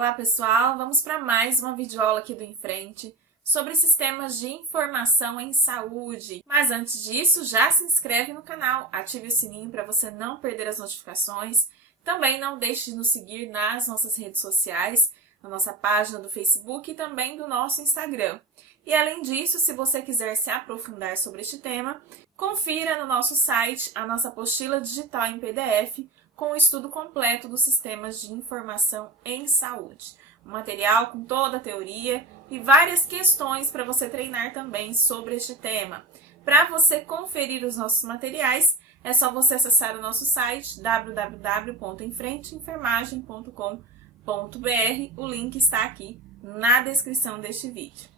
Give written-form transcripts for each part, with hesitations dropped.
Olá pessoal, vamos para mais uma videoaula aqui do Em Frente sobre sistemas de informação em saúde. Mas antes disso, já se inscreve no canal, ative o sininho para você não perder as notificações. Também não deixe de nos seguir nas nossas redes sociais, na nossa página do Facebook e também do nosso Instagram. E além disso, se você quiser se aprofundar sobre este tema, confira no nosso site a nossa apostila digital em PDF com o estudo completo dos sistemas de informação em saúde. Um material com toda a teoria e várias questões para você treinar também sobre este tema. Para você conferir os nossos materiais, é só você acessar o nosso site www.emfrenteenfermagem.com.br. O link está aqui na descrição deste vídeo.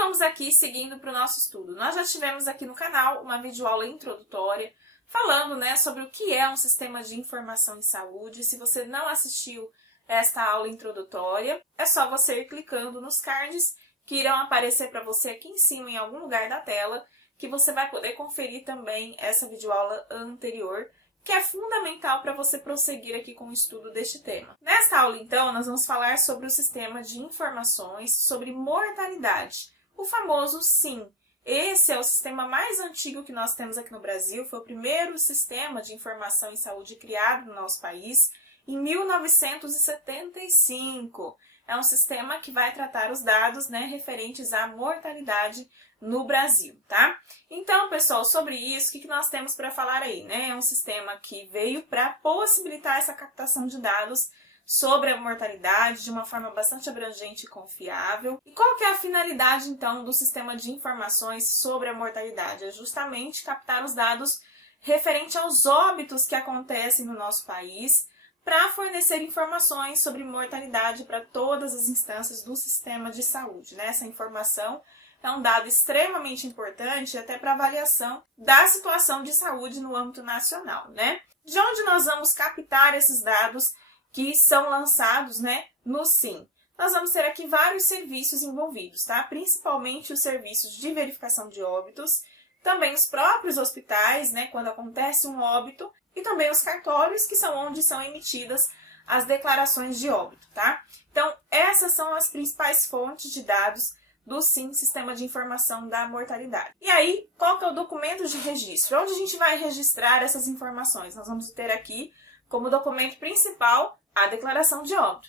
Vamos aqui seguindo para o nosso estudo. Nós já tivemos aqui no canal uma videoaula introdutória falando, sobre o que é um sistema de informação em saúde. Se você não assistiu esta aula introdutória, é só você ir clicando nos cards que irão aparecer para você aqui em cima, em algum lugar da tela, que você vai poder conferir também essa videoaula anterior, que é fundamental para você prosseguir aqui com o estudo deste tema. Nesta aula, então, nós vamos falar sobre o sistema de informações sobre mortalidade. O famoso SIM. Esse é o sistema mais antigo que nós temos aqui no Brasil, foi o primeiro sistema de informação em saúde criado no nosso país em 1975. É um sistema que vai tratar os dados referentes à mortalidade no Brasil, tá? Então, pessoal, sobre isso, o que nós temos para falar aí, É um sistema que veio para possibilitar essa captação de dados sobre a mortalidade de uma forma bastante abrangente e confiável. E qual que é a finalidade, então, do sistema de informações sobre a mortalidade? É justamente captar os dados referente aos óbitos que acontecem no nosso país para fornecer informações sobre mortalidade para todas as instâncias do sistema de saúde, Essa informação é um dado extremamente importante até para avaliação da situação de saúde no âmbito nacional, De onde nós vamos captar esses dados que são lançados, no SIM? Nós vamos ter aqui vários serviços envolvidos, Principalmente os serviços de verificação de óbitos, também os próprios hospitais, quando acontece um óbito, e também os cartórios, que são onde são emitidas as declarações de óbito, Então, essas são as principais fontes de dados do SIM, Sistema de Informação da Mortalidade. E aí, qual que é o documento de registro? Onde a gente vai registrar essas informações? Nós vamos ter aqui como documento principal a declaração de óbito,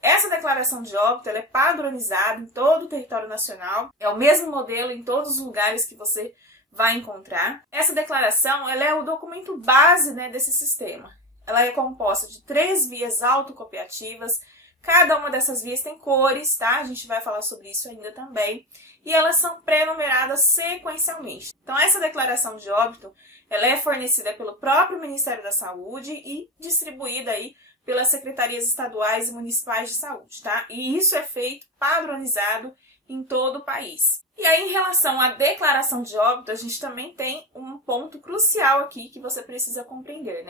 Essa declaração de óbito ela é padronizada em todo o território nacional, é o mesmo modelo em todos os lugares que você vai encontrar. Essa declaração ela é o documento base desse sistema. Ela é composta de 3 vias autocopiativas, cada uma dessas vias tem cores, A gente vai falar sobre isso ainda também, e elas são pré-numeradas sequencialmente. Então, essa declaração de óbito ela é fornecida pelo próprio Ministério da Saúde e distribuída aí pelas secretarias estaduais e municipais de saúde, E isso é feito padronizado em todo o país. E aí, em relação à declaração de óbito, a gente também tem um ponto crucial aqui que você precisa compreender,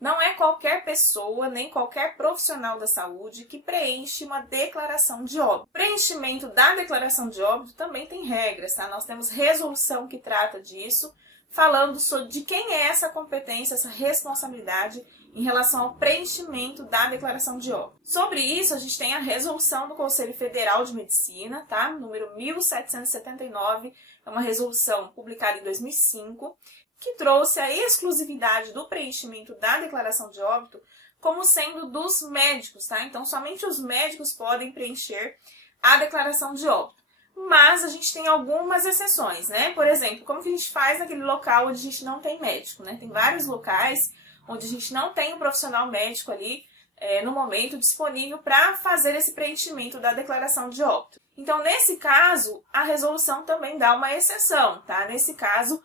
Não é qualquer pessoa, nem qualquer profissional da saúde que preenche uma declaração de óbito. O preenchimento da declaração de óbito também tem regras, Nós temos resolução que trata disso, falando sobre de quem é essa competência, essa responsabilidade em relação ao preenchimento da declaração de óbito. Sobre isso, a gente tem a resolução do Conselho Federal de Medicina, número 1779, é uma resolução publicada em 2005, que trouxe a exclusividade do preenchimento da declaração de óbito como sendo dos médicos, Então, somente os médicos podem preencher a declaração de óbito. Mas a gente tem algumas exceções, Por exemplo, como que a gente faz naquele local onde a gente não tem médico, Tem vários locais onde a gente não tem um profissional médico ali no momento disponível para fazer esse preenchimento da declaração de óbito. Então, nesse caso, a resolução também dá uma exceção, Nesse caso,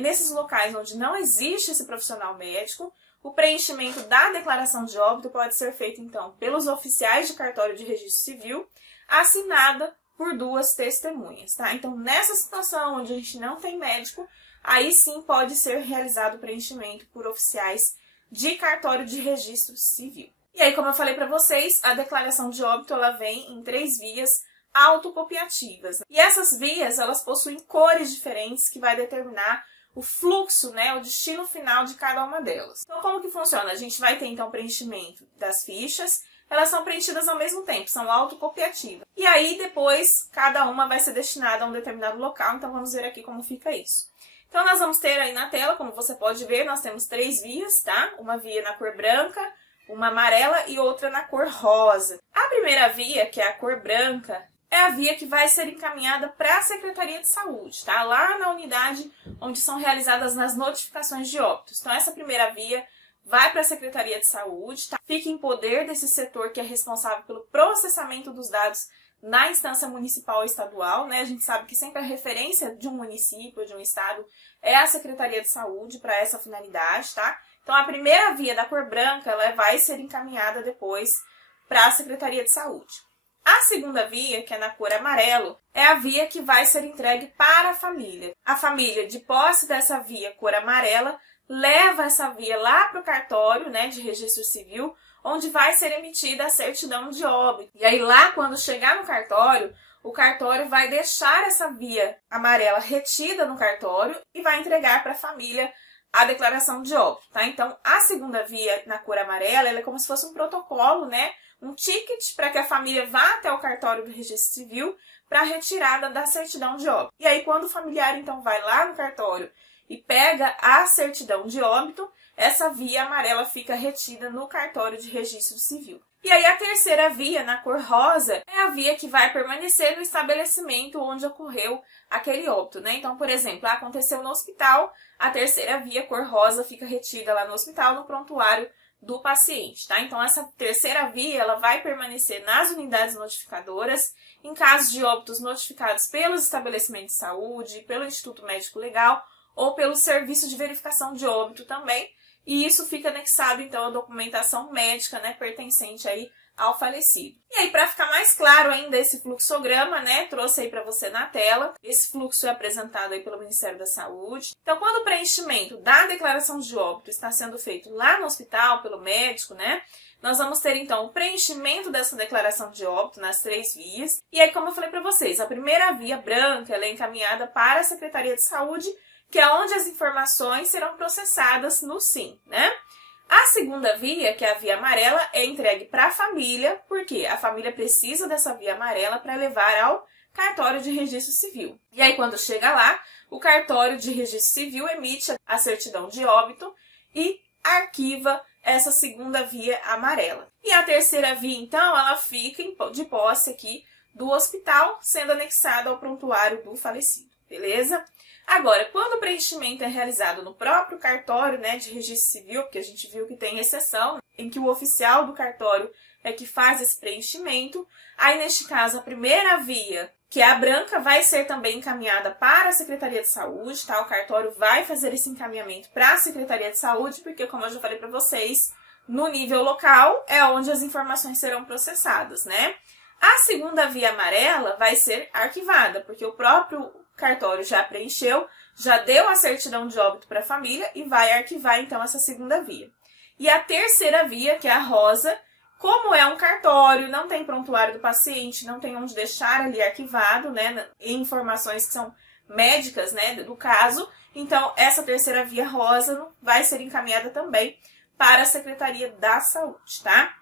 nesses locais onde não existe esse profissional médico, o preenchimento da declaração de óbito pode ser feito, então, pelos oficiais de cartório de registro civil, assinada por 2 testemunhas, Então, nessa situação onde a gente não tem médico, aí sim pode ser realizado o preenchimento por oficiais de cartório de registro civil. E aí, como eu falei para vocês, a declaração de óbito ela vem em 3 vias autocopiativas. E essas vias, elas possuem cores diferentes que vai determinar o fluxo, né, o destino final de cada uma delas. Então, como que funciona? A gente vai ter, então, preenchimento das fichas, elas são preenchidas ao mesmo tempo, são autocopiativas. E aí, depois, cada uma vai ser destinada a um determinado local, então vamos ver aqui como fica isso. Então, nós vamos ter aí na tela, como você pode ver, nós temos 3 vias, tá? Uma via na cor branca, uma amarela e outra na cor rosa. A primeira via, que é a cor branca, é a via que vai ser encaminhada para a Secretaria de Saúde, tá? Lá na unidade onde são realizadas as notificações de óbitos. Então, essa primeira via vai para a Secretaria de Saúde, tá? Fica em poder desse setor que é responsável pelo processamento dos dados na instância municipal ou estadual, né? A gente sabe que sempre a referência de um município, de um estado, é a Secretaria de Saúde para essa finalidade, tá? Então, a primeira via da cor branca, ela vai ser encaminhada depois para a Secretaria de Saúde. A segunda via, que é na cor amarelo, é a via que vai ser entregue para a família. A família, de posse dessa via cor amarela, leva essa via lá para o cartório, né, de registro civil, onde vai ser emitida a certidão de óbito. E aí lá, quando chegar no cartório, o cartório vai deixar essa via amarela retida no cartório e vai entregar para a família a declaração de óbito, tá? Então, a segunda via na cor amarela, ela é como se fosse um protocolo, né? Um ticket para que a família vá até o cartório do registro civil para a retirada da certidão de óbito. E aí, quando o familiar, então, vai lá no cartório e pega a certidão de óbito, essa via amarela fica retida no cartório de registro civil. E aí a terceira via, na cor rosa, é a via que vai permanecer no estabelecimento onde ocorreu aquele óbito, né? Então, por exemplo, aconteceu no hospital, a terceira via, cor rosa, fica retida lá no hospital, no prontuário do paciente, tá? Então, essa terceira via, ela vai permanecer nas unidades notificadoras, em casos de óbitos notificados pelos estabelecimentos de saúde, pelo Instituto Médico Legal ou pelo Serviço de Verificação de Óbito também, e isso fica anexado, então, à documentação médica, né, pertencente aí ao falecido. E aí, para ficar mais claro ainda esse fluxograma, né, trouxe aí para você na tela. Esse fluxo é apresentado aí pelo Ministério da Saúde. Então, quando o preenchimento da declaração de óbito está sendo feito lá no hospital, pelo médico, né, nós vamos ter, então, o preenchimento dessa declaração de óbito nas 3 vias. E aí, como eu falei para vocês, a primeira via branca, ela é encaminhada para a Secretaria de Saúde, que é onde as informações serão processadas no SIM, né? A segunda via, que é a via amarela, é entregue para a família, porque a família precisa dessa via amarela para levar ao cartório de registro civil. E aí, quando chega lá, o cartório de registro civil emite a certidão de óbito e arquiva essa segunda via amarela. E a terceira via, então, ela fica de posse aqui do hospital, sendo anexada ao prontuário do falecido, beleza? Agora, quando o preenchimento é realizado no próprio cartório, né, de registro civil, porque a gente viu que tem exceção, em que o oficial do cartório é que faz esse preenchimento, aí neste caso a primeira via, que é a branca, vai ser também encaminhada para a Secretaria de Saúde, tá? O cartório vai fazer esse encaminhamento para a Secretaria de Saúde, porque como eu já falei para vocês, no nível local é onde as informações serão processadas, né? A segunda via amarela vai ser arquivada, porque o próprio cartório já preencheu, já deu a certidão de óbito para a família e vai arquivar, então, essa segunda via. E a terceira via, que é a rosa, como é um cartório, não tem prontuário do paciente, não tem onde deixar ali arquivado, né, informações que são médicas, né, do caso, então, essa terceira via rosa vai ser encaminhada também para a Secretaria da Saúde, tá?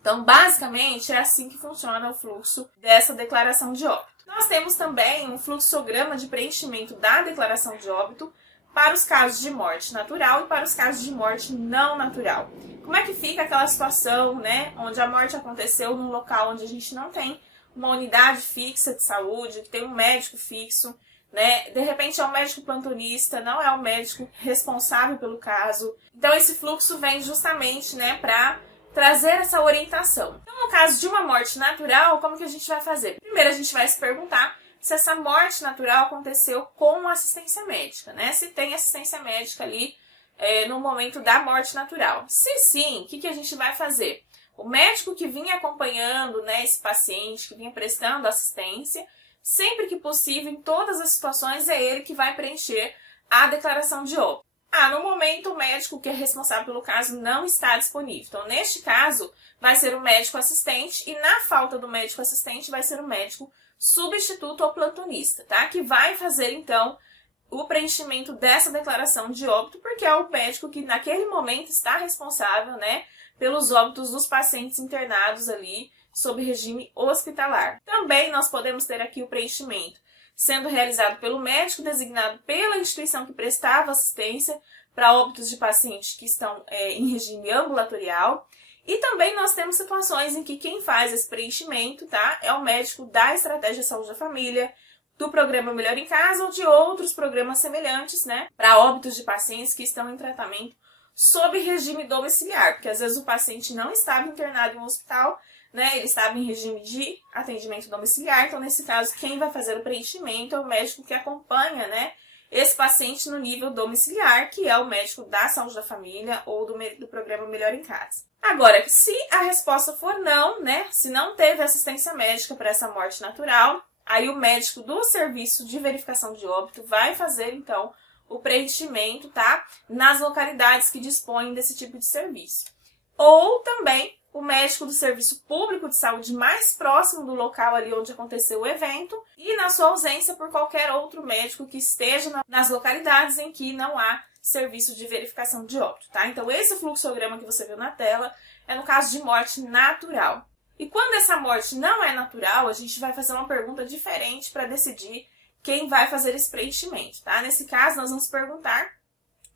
Então, basicamente, é assim que funciona o fluxo dessa declaração de óbito. Nós temos também um fluxograma de preenchimento da declaração de óbito para os casos de morte natural e para os casos de morte não natural. Como é que fica aquela situação, né, onde a morte aconteceu num local onde a gente não tem uma unidade fixa de saúde, que tem um médico fixo, né, de repente é um médico plantonista, não é o médico responsável pelo caso. Então, esse fluxo vem justamente, né, para trazer essa orientação. Então, no caso de uma morte natural, como que a gente vai fazer? Primeiro, a gente vai se perguntar se essa morte natural aconteceu com assistência médica, né? Se tem assistência médica ali no momento da morte natural. Se sim, o que a gente vai fazer? O médico que vinha acompanhando, né, esse paciente, que vinha prestando assistência, sempre que possível, em todas as situações, é ele que vai preencher a declaração de óbito. no momento o médico que é responsável pelo caso não está disponível. Então, neste caso, vai ser o médico assistente e na falta do médico assistente vai ser o médico substituto ou plantonista, tá? Que vai fazer, então, o preenchimento dessa declaração de óbito, porque é o médico que naquele momento está responsável, né, pelos óbitos dos pacientes internados ali sob regime hospitalar. Também nós podemos ter aqui o preenchimento sendo realizado pelo médico designado pela instituição que prestava assistência para óbitos de pacientes que estão em regime ambulatorial. E também nós temos situações em que quem faz esse preenchimento, tá, é o médico da Estratégia de Saúde da Família, do programa Melhor em Casa ou de outros programas semelhantes, né, para óbitos de pacientes que estão em tratamento sob regime domiciliar, porque às vezes o paciente não estava internado em um hospital, né, ele estava em regime de atendimento domiciliar, então nesse caso quem vai fazer o preenchimento é o médico que acompanha, né, esse paciente no nível domiciliar, que é o médico da saúde da família ou do programa Melhor em Casa. Agora, se a resposta for não, né, se não teve assistência médica para essa morte natural, aí o médico do serviço de verificação de óbito vai fazer, então, o preenchimento, tá, nas localidades que dispõem desse tipo de serviço. Ou também o médico do serviço público de saúde mais próximo do local ali onde aconteceu o evento e, na sua ausência, por qualquer outro médico que esteja nas localidades em que não há serviço de verificação de óbito, tá? Então, esse fluxograma que você viu na tela é no caso de morte natural. E quando essa morte não é natural, a gente vai fazer uma pergunta diferente para decidir quem vai fazer esse preenchimento, tá? Nesse caso, nós vamos perguntar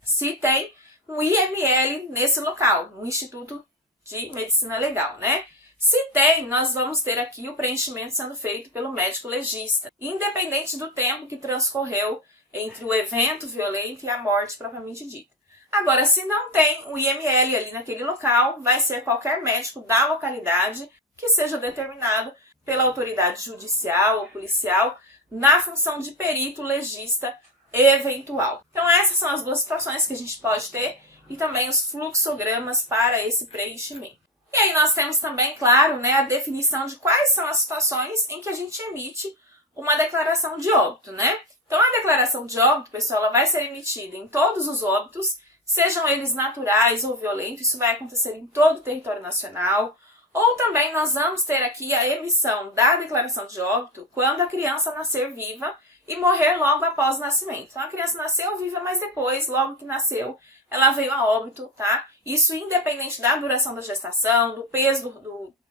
se tem um IML nesse local, um Instituto de Medicina Legal, né? Se tem, nós vamos ter aqui o preenchimento sendo feito pelo médico legista, independente do tempo que transcorreu entre o evento violento e a morte propriamente dita. Agora, se não tem o IML ali naquele local, vai ser qualquer médico da localidade que seja determinado pela autoridade judicial ou policial na função de perito legista eventual. Então, essas são as duas situações que a gente pode ter e também os fluxogramas para esse preenchimento. E aí nós temos também, claro, né, a definição de quais são as situações em que a gente emite uma declaração de óbito, né? Então, a declaração de óbito, pessoal, ela vai ser emitida em todos os óbitos, sejam eles naturais ou violentos, isso vai acontecer em todo o território nacional. Ou também nós vamos ter aqui a emissão da declaração de óbito quando a criança nascer viva e morrer logo após o nascimento. Então, a criança nasceu viva, mas depois, logo que nasceu, ela veio a óbito, tá? Isso independente da duração da gestação, do peso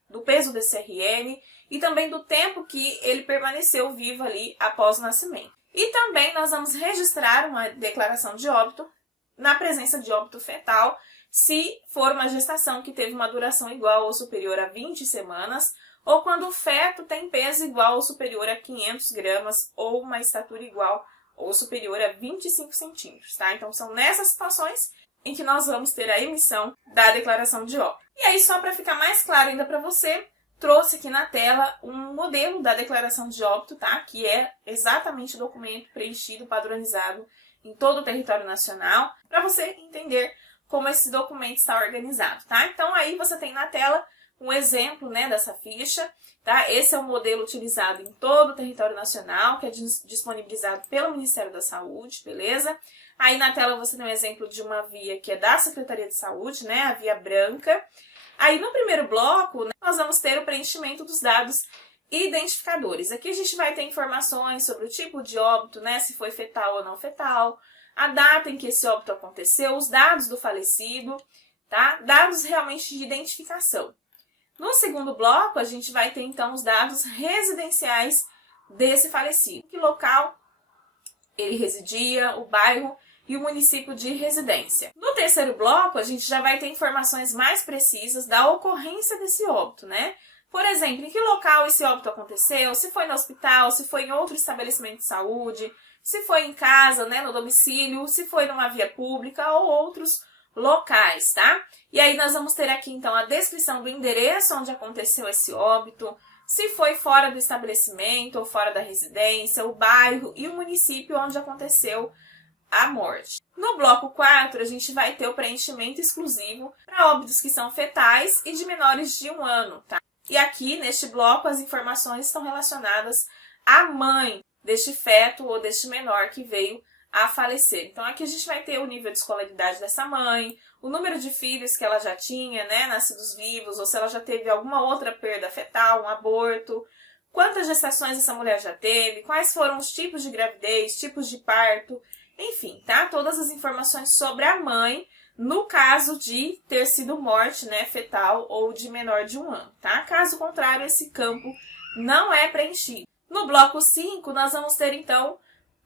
do peso desse CRN e também do tempo que ele permaneceu vivo ali após o nascimento. E também nós vamos registrar uma declaração de óbito na presença de óbito fetal, se for uma gestação que teve uma duração igual ou superior a 20 semanas, ou quando o feto tem peso igual ou superior a 500 gramas, ou uma estatura igual ou superior a 25 centímetros, tá? Então, são nessas situações em que nós vamos ter a emissão da declaração de óbito. E aí, só para ficar mais claro ainda para você, trouxe aqui na tela um modelo da declaração de óbito, tá? Que é exatamente o documento preenchido, padronizado em todo o território nacional, para você entender como esse documento está organizado, tá? Então, aí você tem na tela um exemplo, né, dessa ficha, tá? Esse é o modelo utilizado em todo o território nacional, que é disponibilizado pelo Ministério da Saúde, beleza? Aí na tela você tem um exemplo de uma via que é da Secretaria de Saúde, né, a via branca. Aí no primeiro bloco, né, nós vamos ter o preenchimento dos dados identificadores. Aqui a gente vai ter informações sobre o tipo de óbito, né, se foi fetal ou não fetal, a data em que esse óbito aconteceu, os dados do falecido, tá? Dados realmente de identificação. No segundo bloco, a gente vai ter, então, os dados residenciais desse falecido. Que local ele residia, o bairro e o município de residência. No terceiro bloco, a gente já vai ter informações mais precisas da ocorrência desse óbito, né? Por exemplo, em que local esse óbito aconteceu, se foi no hospital, se foi em outro estabelecimento de saúde, se foi em casa, né, no domicílio, se foi numa via pública ou outros locais, tá? E aí nós vamos ter aqui, então, a descrição do endereço onde aconteceu esse óbito, se foi fora do estabelecimento ou fora da residência, o bairro e o município onde aconteceu a morte. No bloco 4, a gente vai ter o preenchimento exclusivo para óbitos que são fetais e de menores de 1 ano, tá? E aqui, neste bloco, as informações estão relacionadas à mãe deste feto ou deste menor que veio a falecer. Então aqui a gente vai ter o nível de escolaridade dessa mãe, o número de filhos que ela já tinha, né, nascidos vivos, ou se ela já teve alguma outra perda fetal, um aborto, quantas gestações essa mulher já teve, quais foram os tipos de gravidez, tipos de parto, enfim, tá? Todas as informações sobre a mãe, no caso de ter sido morte, né, fetal ou de menor de 1 ano, tá? Caso contrário, esse campo não é preenchido. No bloco 5, nós vamos ter, então,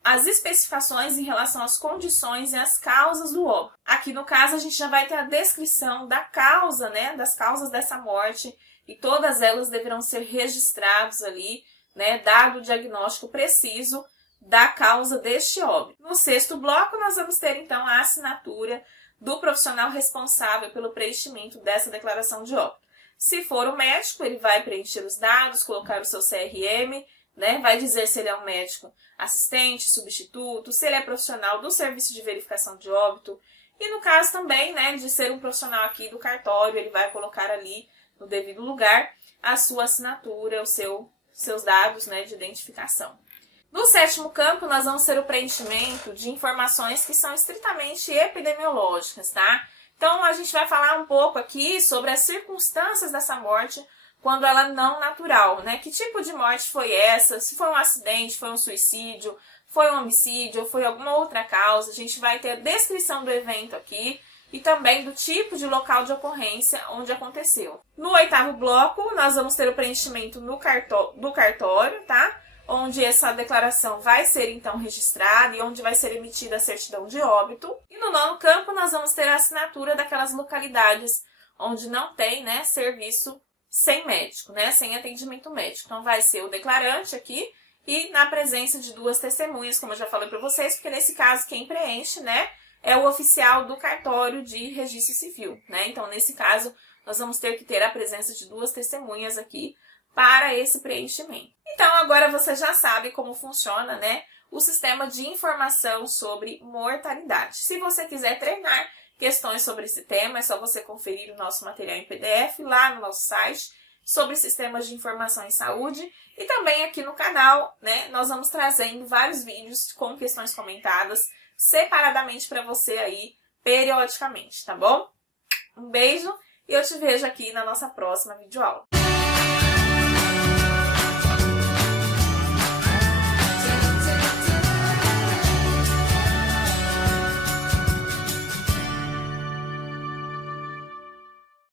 as especificações em relação às condições e às causas do óbito. Aqui, no caso, a gente já vai ter a descrição da causa, né, das causas dessa morte, e todas elas deverão ser registradas ali, né, dado o diagnóstico preciso da causa deste óbito. No 6º bloco, nós vamos ter, então, a assinatura do profissional responsável pelo preenchimento dessa declaração de óbito. Se for o médico, ele vai preencher os dados, colocar o seu CRM, né, vai dizer se ele é um médico assistente, substituto, se ele é profissional do serviço de verificação de óbito. E no caso também, né, de ser um profissional aqui do cartório, ele vai colocar ali no devido lugar a sua assinatura, seus dados, né, de identificação. No 7º campo, nós vamos ter o preenchimento de informações que são estritamente epidemiológicas, tá? Então, a gente vai falar um pouco aqui sobre as circunstâncias dessa morte quando ela não natural, né? Que tipo de morte foi essa? Se foi um acidente, foi um suicídio, foi um homicídio ou foi alguma outra causa? A gente vai ter a descrição do evento aqui e também do tipo de local de ocorrência onde aconteceu. No 8º bloco, nós vamos ter o preenchimento do cartório, tá? Onde essa declaração vai ser, então, registrada e onde vai ser emitida a certidão de óbito. E no 9º campo, nós vamos ter a assinatura daquelas localidades onde não tem, né, serviço sem médico, né, sem atendimento médico. Então, vai ser o declarante aqui e na presença de 2 testemunhas, como eu já falei para vocês, porque nesse caso quem preenche, né, é o oficial do cartório de registro civil, né. Então, nesse caso, nós vamos ter que ter a presença de 2 testemunhas aqui para esse preenchimento. Então, agora você já sabe como funciona, né, o sistema de informação sobre mortalidade. Se você quiser treinar questões sobre esse tema, é só você conferir o nosso material em PDF lá no nosso site sobre sistemas de informação em saúde e também aqui no canal, né, nós vamos trazendo vários vídeos com questões comentadas separadamente para você aí periodicamente, tá bom? Um beijo e eu te vejo aqui na nossa próxima videoaula.